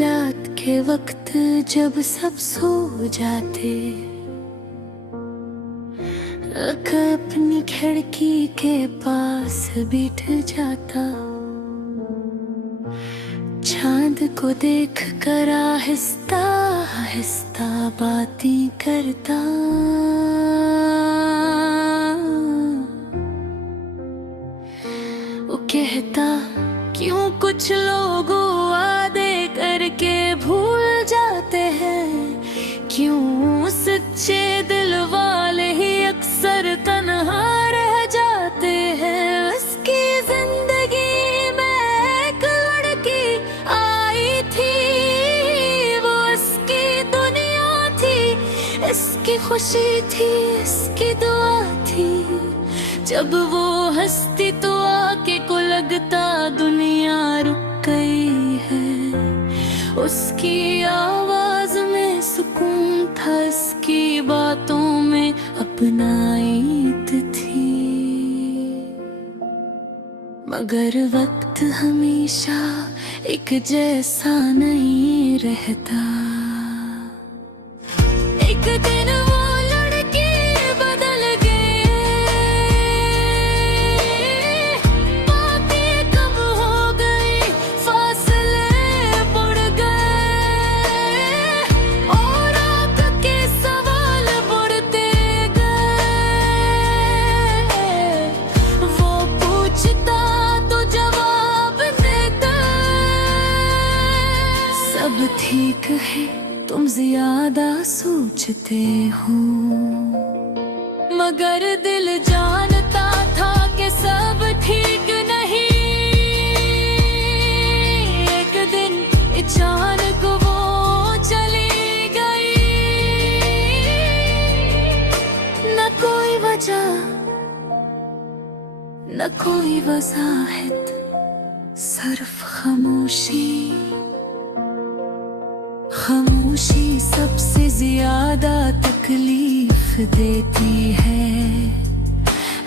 रात के वक्त जब सब सो जाते, अपनी खिड़की के पास बैठ जाता, चांद को देख कर आहिस्ता आहिस्ता बातें करता। वो कहता, क्यों कुछ लोग वादे करके भूल जाते हैं, क्यों सच्चे दिल वाले ही अक्सर तन्हा रह जाते हैं। उसकी जिंदगी में एक लड़की आई थी, वो उसकी दुनिया थी, इसकी खुशी थी, इसकी दुआ थी। जब वो हंसती तो आके को लगता दुनिया रुक गई है। उसकी आवाज में सुकून था, इसकी बातों में अपनाइत थी। मगर वक्त हमेशा एक जैसा नहीं रहता। एक दिन वो लड़की बदल गई, बातें कम हो गई, फासले बढ़ गए, और आँख के सवाल बढ़ते गए। वो पूछता तो जवाब देता, सब ठीक है तुम ज्यादा सोचते हो। मगर दिल जानता था कि सब ठीक नहीं। एक दिन अचानक वो चली गई, न कोई वजह न कोई वजाहत, सिर्फ खामोशी। खामोशी सबसे ज्यादा तकलीफ देती है।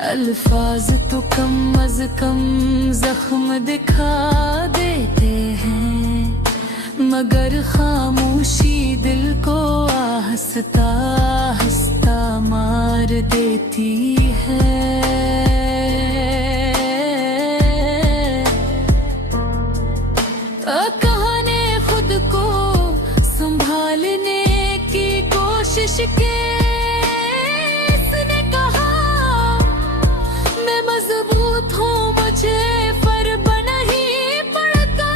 अल्फाज तो कम अज कम जख्म दिखा देते हैं, मगर खामोशी दिल को आहिस्ता आहिस्ता मार देती है। कहने खुद को संभालने की कोशिश के, इसने कहा मैं मजबूत हूँ, मुझे फर्क नहीं पड़ता।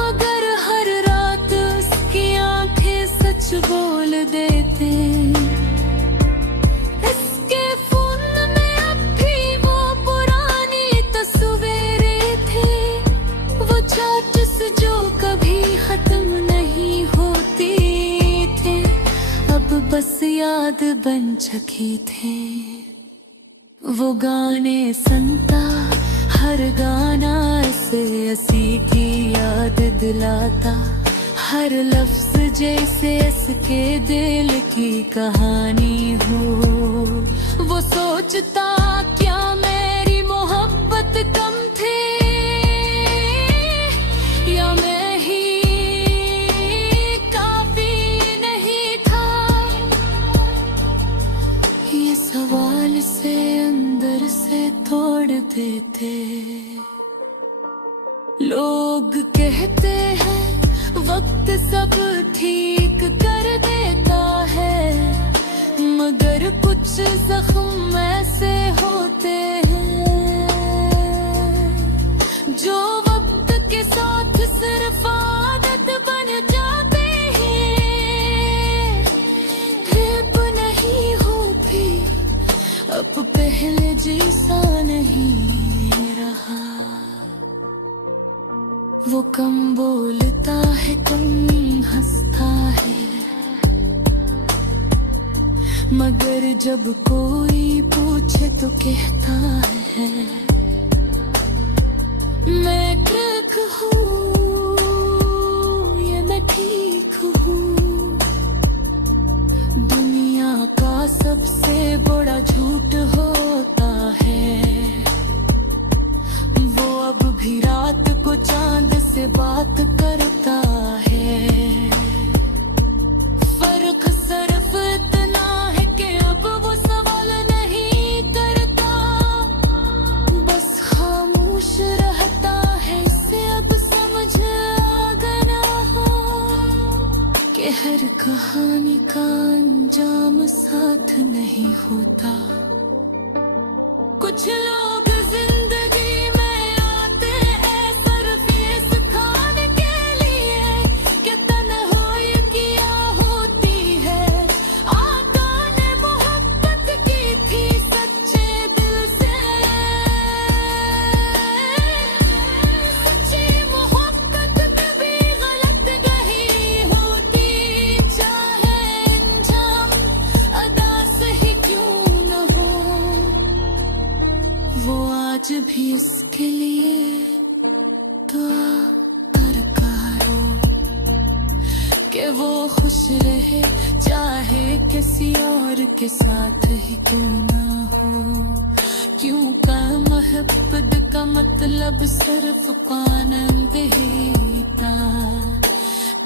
मगर हर रात उसकी आंखें सच बोल देते। इसके फोन में अब भी वो पुरानी तस्वीरें थी, वो चैट्स जो कभी खत्म नहीं होती थी, अब बस याद बन चुकी थे। वो गाने सुनता, हर गाना ऐसी की याद दिलाता, हर लफ्ज जैसे इसके दिल की कहानी हो। वो सोचता, क्या मेरी मोहब्बत कम थी, या मैं ही काफी नहीं था। ये सवाल से अंदर से तोड़ देते। लोग कहते हैं वक्त सब ठीक कर देता है, मगर कुछ जख्म ऐसे होते हैं जो वक्त के साथ सिर्फ आदत बन जाते हैं। फिर नहीं होती, अब पहले जैसा नहीं रहा। वो कम बोलता है, कम हंसता है, मगर जब कोई पूछे तो कहता है मैं ठीक हूँ, ये मैं ठीक हूँ। दुनिया का सबसे बड़ा झूठ होता है, वो अब भी रात को चांद से बात कर हर कहानी का अंजाम साथ नहीं होता। कुछ लोग जिंदगी में आते हैं सिर्फ ये सिखाने के लिए कि तन्हाई क्या होती है। आका ने मोहब्बत की थी सच्चे दिल से, सच्ची मोहब्बत कभी गलत नहीं होती, चाहे अंजाम अदा सही क्यों न हो। वो आज भी उसके लिए दुआ करता रो कि वो खुश रहे, चाहे किसी और के साथ ही क्यों ना हो। क्यों का मोहब्बत का मतलब सिर्फ आनंद ही था।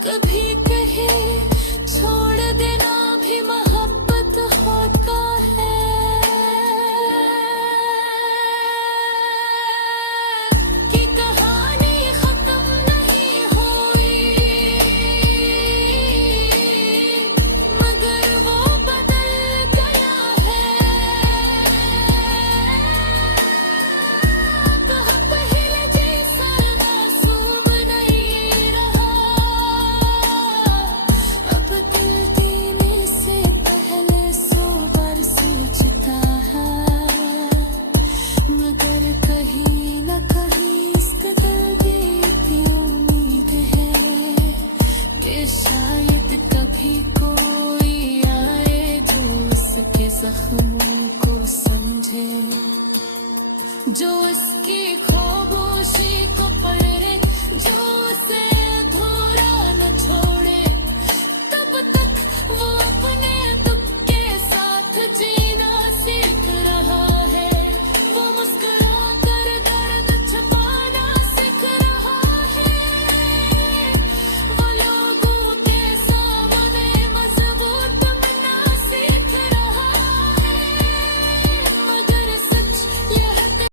कभी कहे छोड़ देना भी मोहब्बत होता है। कि कहानी खत्म नहीं हुई, मगर वो बदल गया है। कहा पहले जैसा मासूम नहीं रहा, अब दिल देने से पहले 100 बार सोचता है। मगर कहीं न कहीं इस कदर भी उम्मीद है कि शायद कभी कोई आए जो उसके जख्मों को समझे।